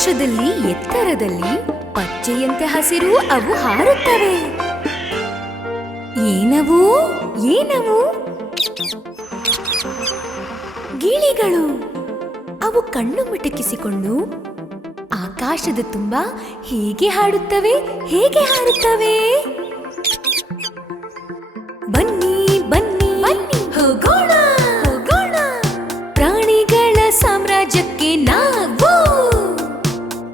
ಆಕಾಶದಲ್ಲಿ ಎತ್ತರದಲ್ಲಿ ಪಚ್ಚೆಯಂತೆ ಹಸಿರು ಅವು ಹಾರುತ್ತವೆ. ಏನವು ಏನವು? ಗಿಳಿಗಳು. ಅವು ಕಣ್ಣು ಮಿಟುಕಿಸಿಕೊಂಡು ಆಕಾಶದ ತುಂಬ ಹೇಗೆ ಹಾಡುತ್ತವೆ, ಹೇಗೆ ಹಾರುತ್ತವೆ? ಬನ್ನಿ ಬನ್ನಿ ಬನ್ನಿ ಹೋಗೋಣ ಹೋಗೋಣ ಪ್ರಾಣಿಗಳ ಸಾಮ್ರಾಜ್ಯಕ್ಕೆ ನಾವು.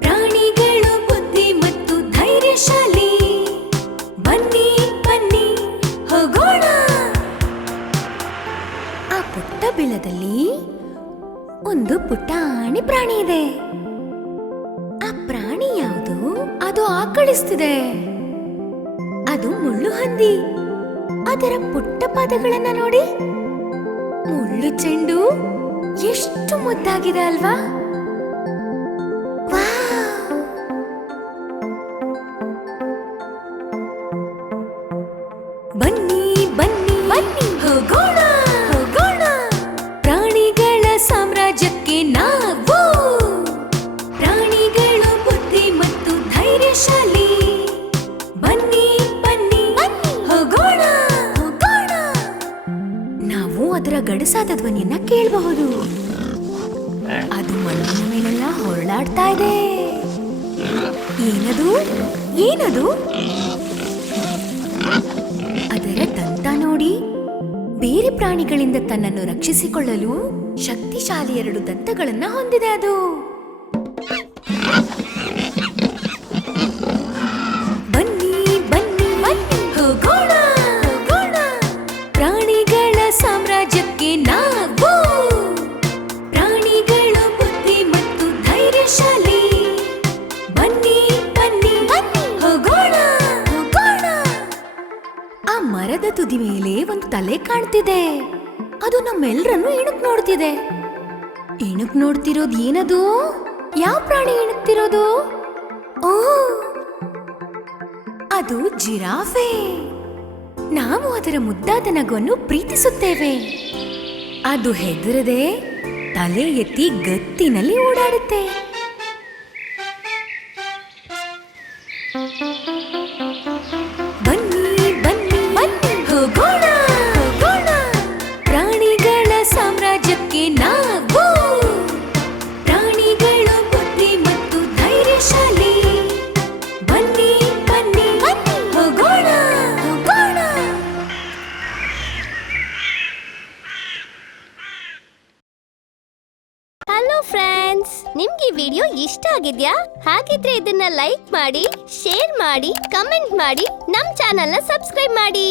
ಪ್ರಾಣಿಗಳು ಬುದ್ಧಿ ಮತ್ತು ಧೈರ್ಯಶಾಲಿ. ಬನ್ನಿ ಬನ್ನಿ ಹೋಗೋಣ. ಆ ಪುಟ್ಟ ಬಿಲದಲ್ಲಿ ಒಂದು ಪುಟಾಣಿ ಪ್ರಾಣಿ ಇದೆ. ಆ ಪ್ರಾಣಿ ಯಾವುದು? ಅದು ಆಕಳಿಸ್ತಿದೆ. ಅದು ಮುಳ್ಳು ಹಂದಿ. ಅದರ ಪುಟ್ಟ ಪಾದಗಳನ್ನ ನೋಡಿ. ಮುಳ್ಳು ಚೆಂಡು ಎಷ್ಟು ಮುದ್ದಾಗಿದೆ ಅಲ್ವಾ? ಬನ್ನಿ ಬನ್ನಿ ಬನ್ನಿ ಹೋಗೋಣ ಹೋಗೋಣ ಪ್ರಾಣಿಗಳ ಸಾಮ್ರಾಜ್ಯಕ್ಕೆ ನಾವು. ಪ್ರಾಣಿಗಳು ಬುದ್ಧಿ ಮತ್ತು ಧೈರ್ಯಶಾಲಿ. ಬನ್ನಿ ಬನ್ನಿ ಬನ್ನಿ ಹೋಗೋಣ ಹೋಗೋಣ. ನಾವು ಅದರ ಗಡಸಾದ ಧ್ವನಿಯನ್ನ ಕೇಳಬಹುದು. ಅದು ಮಣ್ಣಿನ ಮೇಲೆಲ್ಲ ಹೊರಳಾಡ್ತಾ ಇದೆ. ಏನದು ಏನದು? ಅದರ ದಂತ ನೋಡಿ. ಬೇರೆ ಪ್ರಾಣಿಗಳಿಂದ ತನ್ನನ್ನು ರಕ್ಷಿಸಿಕೊಳ್ಳಲು ಶಕ್ತಿಶಾಲಿ 2 ದಂತಗಳನ್ನ ಹೊಂದಿದೆ ಅದು. ಬನ್ನಿ ಬನ್ನಿ ಬನ್ನಿ ಹೋಗೋಣ ಹೋಗೋಣ ಪ್ರಾಣಿಗಳ ಸಾಮ್ರಾಜ್ಯಕ್ಕೆ ನಾವು. ಪ್ರಾಣಿಗಳು ಬುದ್ಧಿ ಮತ್ತು ಧೈರ್ಯಶಾಲಿ. ಬನ್ನಿ ಬನ್ನಿ ಬನ್ನಿ ಹೋಗೋಣ ಹೋಗೋಣ. ಆ ಮರದ ತುದಿ ಮೇಲೆ ಒಂದು ತಲೆ ಕಾಣ್ತಿದೆ. ಅದು ನಮ್ಮೆಲ್ಲರನ್ನು ಇಣುಕ್ ನೋಡ್ತಿದೆ. ಇಣುಕ್ ನೋಡ್ತಿರೋದು ಏನದು? ಯಾವ ಪ್ರಾಣಿ ಇಣುಕ್ತಿರೋದು? ಓ, ಅದು ಜಿರಾಫೆ. ನಾವು ಅದರ ಮುದ್ದಾದ ನಗುವನ್ನು ಪ್ರೀತಿಸುತ್ತೇವೆ. ಅದು ಹೆದರದೆ ತಲೆ ಎತ್ತಿ ಗತ್ತಿನಲ್ಲಿ ಓಡಾಡುತ್ತೆ. ಬನ್ನಿ ಬನ್ನಿ ಬನ್ನಿ ಹೋಗೋಣ ಹೋಗೋಣ ಪ್ರಾಣಿಗಳ ಸಾಮ್ರಾಜ್ಯಕ್ಕೆ ನಾವು. ಪ್ರಾಣಿಗಳು ಬುದ್ಧಿ ಮತ್ತು ಧೈರ್ಯಶಾಲಿ. ಬನ್ನಿ ಬನ್ನಿ ಬನ್ನಿ ಹೋಗೋಣ ಹೋಗೋಣ. ಹಲೋ ಫ್ರೆಂಡ್ಸ್, ನಿಮ್ಗೆ ಈ ವಿಡಿಯೋ ಇಷ್ಟ ಆಗಿದ್ಯಾ? ಹಾಗಿದ್ರೆ ಇದನ್ನ ಲೈಕ್ ಮಾಡಿ, ಶೇರ್ ಮಾಡಿ, ಕಮೆಂಟ್ ಮಾಡಿ, ನಮ್ ಚಾನೆಲ್ನ ಸಬ್ಸ್ಕ್ರೈಬ್ ಮಾಡಿ.